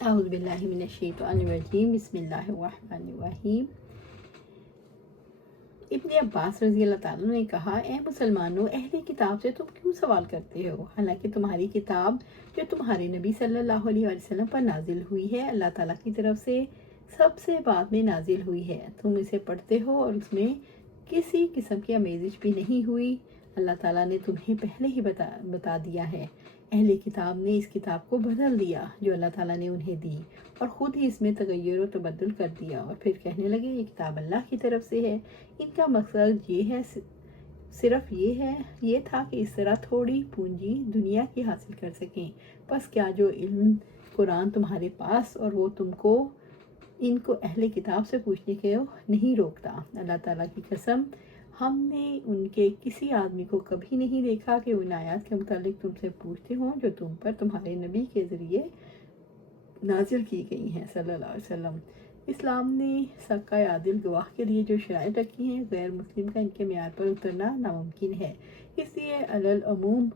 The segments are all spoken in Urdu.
اعوذ باللہ من الشیطان الرجیم، بسم اللہ الرحمن الرحیم۔ ابن عباس رضی اللہ تعالیٰ نے کہا، اے مسلمانوں، اہل کتاب سے تم کیوں سوال کرتے ہو؟ حالانکہ تمہاری کتاب جو تمہارے نبی صلی اللہ علیہ وسلم پر نازل ہوئی ہے، اللہ تعالیٰ کی طرف سے سب سے بعد میں نازل ہوئی ہے۔ تم اسے پڑھتے ہو اور اس میں کسی قسم کی آمیزش بھی نہیں ہوئی۔ اللہ تعالیٰ نے تمہیں پہلے ہی بتا دیا ہے۔ اہل کتاب نے اس کتاب کو بدل دیا جو اللہ تعالیٰ نے انہیں دی، اور خود ہی اس میں تغیر و تبدل کر دیا، اور پھر کہنے لگے یہ کتاب اللہ کی طرف سے ہے۔ ان کا مقصد صرف یہ تھا کہ اس طرح تھوڑی پونجی دنیا کی حاصل کر سکیں۔ بس کیا جو علم قرآن تمہارے پاس اور وہ تم کو ان کو اہل کتاب سے پوچھنے کے نہیں روکتا۔ اللہ تعالیٰ کی قسم، ہم نے ان کے کسی آدمی کو کبھی نہیں دیکھا کہ ان آیات کے متعلق تم سے پوچھتے ہوں جو تم پر تمہارے نبی کے ذریعے نازل کی گئی ہیں صلی اللہ علیہ وسلم۔ اسلام نے سکہ عادل گواہ کے لیے جو شرائط رکھی ہیں، غیر مسلم کا ان کے معیار پر اترنا ناممکن ہے، اس لیے علی العموم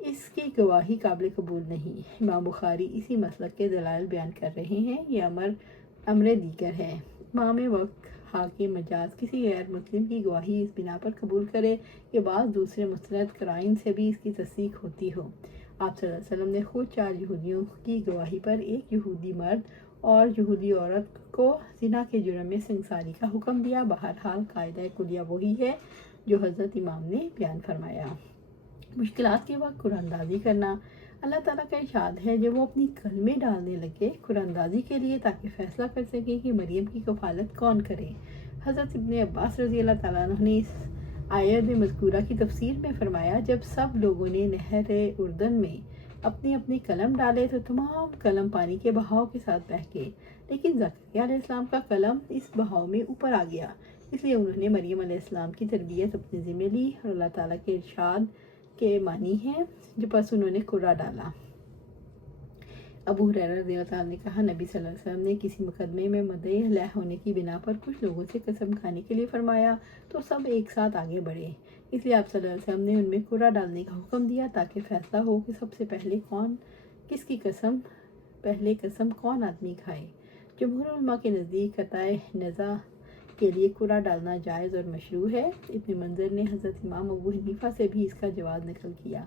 اس کی گواہی قابل قبول نہیں۔ امام بخاری اسی مسلک کے دلائل بیان کر رہے ہیں۔ یہ امر دیگر ہے، امام وقت حاکم مجاز کسی غیر مسلم کی گواہی اس بنا پر قبول کرے کہ بعض دوسرے مستند قرائن سے بھی اس کی تصدیق ہوتی ہو۔ آپ صلی اللہ علیہ وسلم نے خود 4 یہودیوں کی گواہی پر ایک یہودی مرد اور یہودی عورت کو زنا کے جرم میں سنگساری کا حکم دیا۔ بہرحال قاعدہ کلیہ وہی ہے جو حضرت امام نے بیان فرمایا۔ مشکلات کے وقت قرآن اندازی کرنا۔ اللہ تعالیٰ کا ارشاد ہے جب وہ اپنی کلمے ڈالنے لگے قرآن اندازی کے لیے تاکہ فیصلہ کر سکے کہ مریم کی کفالت کون کرے۔ حضرت ابن عباس رضی اللہ تعالیٰ عنہ نے اس آیت مذکورہ کی تفسیر میں فرمایا، جب سب لوگوں نے نہر اردن میں اپنی اپنی قلم ڈالے تو تمام قلم پانی کے بہاؤ کے ساتھ بہہ گئے، لیکن زکریا علیہ السلام کا قلم اس بہاؤ میں اوپر آ گیا، اس لیے انہوں نے مریم علیہ السلام کی تربیت اپنے ذمہ لی، اور اللہ تعالیٰ کے ارشاد کے معنی ہے جو پس انہوں نے قرہ ڈالا۔ ابو ہریرہ رضی اللہ عنہ نے کہا، نبی صلی اللہ علیہ وسلم نے کسی مقدمے میں مدعی علیہ ہونے کی بنا پر کچھ لوگوں سے قسم کھانے کے لیے فرمایا تو سب ایک ساتھ آگے بڑھے، اس لیے آپ صلی اللہ علیہ وسلم نے ان میں قرہ ڈالنے کا حکم دیا تاکہ فیصلہ ہو کہ سب سے پہلے قسم کون آدمی کھائے۔ جمہور علماء کے نزدیک قطع نزاع کے لیے قرہ ڈالنا جائز اور مشروع ہے۔ ابن منظر نے حضرت امام ابو حنیفہ سے بھی اس کا جواز نقل کیا۔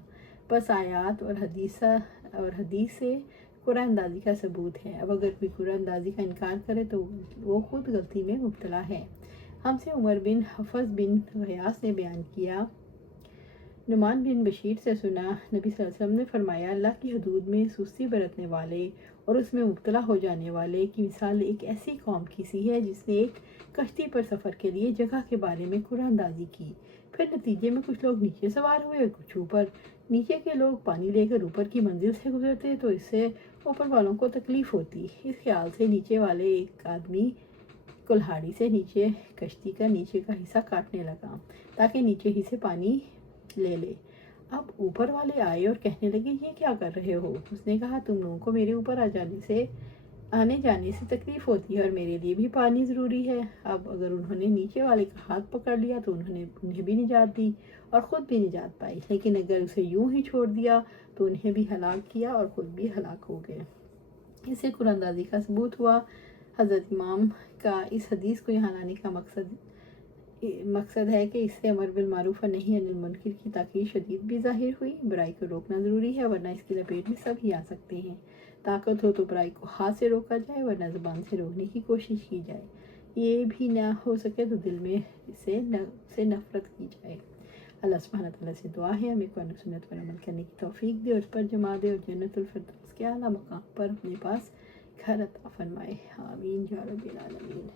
بس آیات اور حدیث سے قرآن اندازی کا ثبوت ہے۔ اب اگر کوئی قرآن اندازی کا انکار کرے تو وہ خود غلطی میں مبتلا ہے۔ ہم سے عمر بن حفص بن غیاث نے بیان کیا، نعمان بن بشیر سے سنا، نبی صلی اللہ علیہ وسلم نے فرمایا، اللہ کی حدود میں سستی برتنے والے اور اس میں مبتلا ہو جانے والے کی مثال ایک ایسی قوم کی سی ہے جس نے ایک کشتی پر سفر کے لیے جگہ کے بارے میں قرآن اندازی کی، پھر نتیجے میں کچھ لوگ نیچے سوار ہوئے اور کچھ اوپر۔ نیچے کے لوگ پانی لے کر اوپر کی منزل سے گزرتے تو اس سے اوپر والوں کو تکلیف ہوتی۔ اس خیال سے نیچے والے ایک آدمی کلہاڑی سے نیچے کشتی کا نیچے کا حصہ کاٹنے لگا تاکہ نیچے ہی سے پانی لے لے۔ اب اوپر والے آئے اور کہنے لگے، یہ کیا کر رہے ہو؟ اس نے کہا، تم لوگوں کو میرے اوپر آنے جانے سے تکلیف ہوتی ہے اور میرے لیے بھی پانی ضروری ہے۔ اب اگر انہوں نے نیچے والے کا ہاتھ پکڑ لیا تو انہیں بھی نجات دی اور خود بھی نجات پائی، لیکن اگر اسے یوں ہی چھوڑ دیا تو انہیں بھی ہلاک کیا اور خود بھی ہلاک ہو گئے۔ اس سے قرآن اندازی کا ثبوت ہوا۔ حضرت امام کا اس حدیث کو یہاں لانے کا مقصد ہے کہ اس سے امر بالمعروف اور نہی عن المنکر کی تاکید شدید بھی ظاہر ہوئی۔ برائی کو روکنا ضروری ہے ورنہ اس کی لپیٹ میں سب ہی آ سکتے ہیں۔ طاقت ہو تو برائی کو ہاتھ سے روکا جائے ورنہ زبان سے روکنے کی کوشش کی جائے، یہ بھی نہ ہو سکے تو دل میں سے نفرت کی جائے۔ اللہ سبحانہ تعالیٰ سے دعا ہے ہمیں قرآن و سنت پر عمل کرنے کی توفیق دے اور اس پر جما دے اور جنت الفردوس کے اعلیٰ مقام پر اپنے پاس گھر عطا فرمائے، آمین یا رب العالمین۔